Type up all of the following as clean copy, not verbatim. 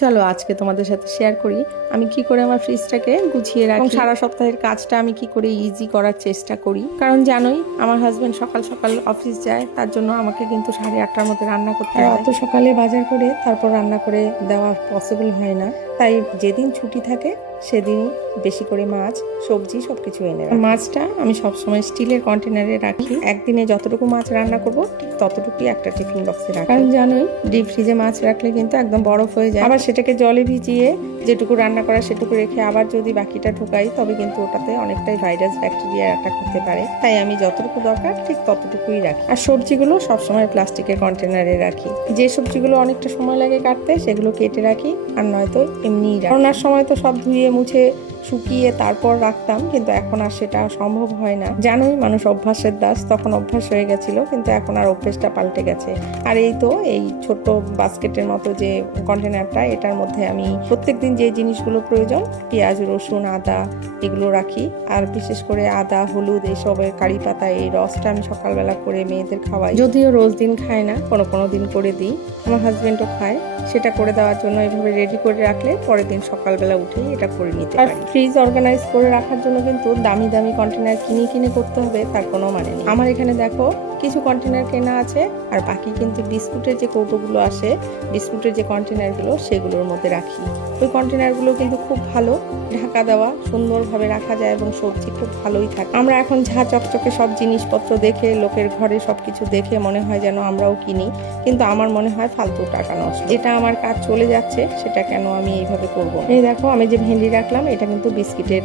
চলো আজকে তোমাদের সাথে শেয়ার করি আমি কি করে আমার ফ্রিজটাকে গুছিয়ে রাখি এবং সারা সপ্তাহের কাজটা আমি কি করে ইজি করার চেষ্টা করি। কারণ জানোই আমার হাজবেন্ড সকাল সকাল অফিস যায়, তার জন্য আমাকে কিন্তু 8:30টার মধ্যে রান্না করতে হয়। অত সকালে বাজার করে তারপর রান্না করে দেওয়া পসিবল হয় না, তাই যেদিন ছুটি থাকে সেদিনই বেশি করে মাছ সবজি সবকিছু এনে রাখি। মাছটা আমি সবসময় স্টিলের কন্টেনারে রাখি। একদিনে যতটুকু মাছ রান্না করব ঠিক ততটুকুই একটা টিফিন বক্সে রাখি। কারণ জানোই ডিপ ফ্রিজে মাছ রাখলে কিন্তু একদম বরফ হয়ে যায়। আবার সেটাকে জলে ভিজিয়ে যেটুকু রান্না করা সেটুকু রেখে আবার যদি বাকিটা ঢুকাই তবে কিন্তু ওটাতে অনেকটাই ভাইরাস ব্যাকটেরিয়া অ্যাটাক করতে পারে। তাই আমি যতটুকু দরকার ঠিক ততটুকুই রাখি। আর সবজিগুলো সবসময় প্লাস্টিকের কন্টেনারে রাখি। যে সবজিগুলো অনেকটা সময় লাগে কাটতে সেগুলো কেটে রাখি, আর নয়তো এমনিই রাখি। করোনার সময় তো সব ধুয়ে মুছে শুকিয়ে তারপর রাখতাম, কিন্তু এখন আর সেটা সম্ভব হয় না। জানোই মানুষ অভ্যাসের দাস, তখন অভ্যাস হয়ে গেছিল, কিন্তু এখন আর অভ্যাসটা পাল্টে গেছে। আর এই তো এই ছোট্ট বাস্কেটের মতো যে কন্টেনারটা, এটার মধ্যে আমি প্রত্যেকদিন যে জিনিসগুলো প্রয়োজন পেঁয়াজ রসুন আদা এগুলো রাখি। আর বিশেষ করে আদা হলুদ এইসবের কারি পাতা এই রসটা আমি সকালবেলা করে মেয়েদের খাওয়াই। যদিও রোজ দিন খায় না, কোনো দিন করে দিই। আমার হাজবেন্ডও খায়। সেটা করে দেওয়ার জন্য এভাবে রেডি করে রাখলে পরের দিন সকালবেলা উঠেই এটা করে নিতে পারি। ফ্রিজ অর্গানাইজ করে রাখার জন্য কিন্তু দামি দামি কন্টেনার কিনে করতে হবে তার কোনো মানে নেই। আমার এখানে দেখো কিছু কন্টেনার কেনা আছে, আর বাকি কিন্তু বিস্কুটের যে কৌটোগুলো আসে, বিস্কুটের যে কন্টেনারগুলো সেগুলোর মধ্যে রাখি। ওই কন্টেনারগুলো কিন্তু খুব ভালো, ঢাকা দেওয়া, সুন্দরভাবে রাখা যায় এবং সবজি খুব ভালোই থাকে। আমরা এখন ঝা চকচকে সব জিনিসপত্র দেখে লোকের ঘরে সবকিছু দেখে মনে হয় যেন আমরাও কিনি, কিন্তু আমার মনে হয় ফালতু টাকা নষ্ট। যেটা আমার কাজ চলে যাচ্ছে সেটা কেন আমি এইভাবে করব। এই দেখো আমি যে ভেন্ডি রাখলাম, এটা কিন্তু বিস্কিটের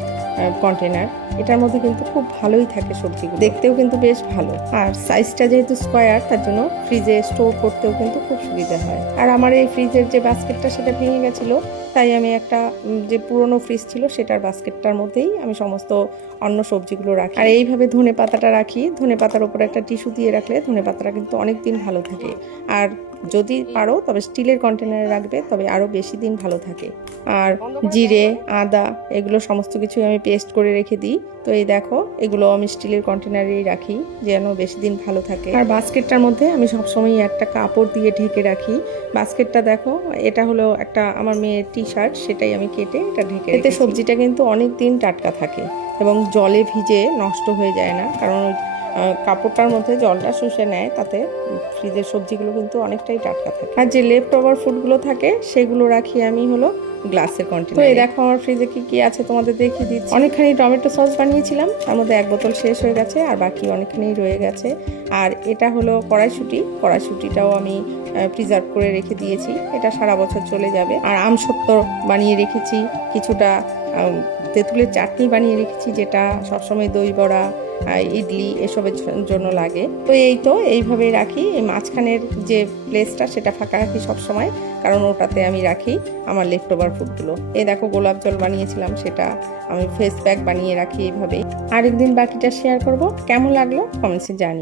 কন্টেনার। এটার মধ্যে কিন্তু খুব ভালোই থাকে সবজিগুলো, দেখতেও কিন্তু বেশ ভালো। আর সাইজটা যেহেতু স্কোয়ার, তার জন্য ফ্রিজে স্টোর করতেও কিন্তু খুব সুবিধা হয়। আর আমার এই ফ্রিজের যে বাস্কেটটা সেটা ভেঙে গেছিলো, তাই আমি একটা যে পুরনো ফ্রিজ ছিল সেটার বাস্কেটটার মধ্যেই আমি সমস্ত অন্য সবজিগুলো রাখি। আর এইভাবে ধনে পাতাটা রাখি। ধনে পাতার উপরে একটা টিস্যু দিয়ে রাখলে ধনে পাতাটা কিন্তু অনেক দিন ভালো থাকে। আর যদি পারো তবে স্টিলের কন্টেনারে রাখবে, তবে আরও বেশি দিন ভালো থাকে। আর জিরে আদা এগুলো সমস্ত কিছু আমি পেস্ট করে রেখে দিই। তো এই দেখো এগুলো আমি স্টিলের কন্টেনারেই রাখি যেন বেশি দিন ভালো থাকে। আর বাস্কেটটার মধ্যে আমি সবসময় একটা কাপড় দিয়ে ঢেকে রাখি। বাস্কেটটা দেখো, এটা হলো একটা আমার মেয়ের টি-শার্ট, সেটাই আমি কেটে এটা ঢেকে। এতে সবজিটা কিন্তু অনেক দিন টাটকা থাকে এবং জলে ভিজে নষ্ট হয়ে যায় না, কারণ কাপড়টার মধ্যে জলটা শুষে নেয়, তাতে ফ্রিজের সবজিগুলো কিন্তু অনেকটাই টাটকা থাকে। আর যে লেফট ওভার ফুডগুলো থাকে সেগুলো রাখি আমি হলো গ্লাসের কন্টেনারে। তো এই দেখো আমার ফ্রিজে কি আছে তোমাদের দেখিয়ে দিচ্ছি। অনেকখানি টমেটো সস বানিয়েছিলাম, তার মধ্যে 1 বোতল শেষ হয়ে গেছে, আর বাকি অনেকখানি রয়ে গেছে। আর এটা হলো কড়াইশুঁটিটাও আমি প্রিজার্ভ করে রেখে দিয়েছি, এটা সারা বছর চলে যাবে। আর আমসত্ত্ব বানিয়ে রেখেছি, কিছুটা তেঁতুলের চাটনি বানিয়ে রেখেছি, যেটা সবসময় দই বড়া ইডলি এসবের জন্য লাগে। তো এইভাবেই রাখি। এই মাঝখানের যে প্লেসটা সেটা ফাঁকা রাখি সবসময়, কারণ ওটাতে আমি রাখি আমার লেফট ওভার ফুডগুলো। এই দেখো গোলাপ জল বানিয়েছিলাম, সেটা আমি ফেস প্যাক বানিয়ে রাখি এইভাবেই। আরেকদিন বাকিটা শেয়ার করব। কেমন লাগলো কমেন্টসে জানি।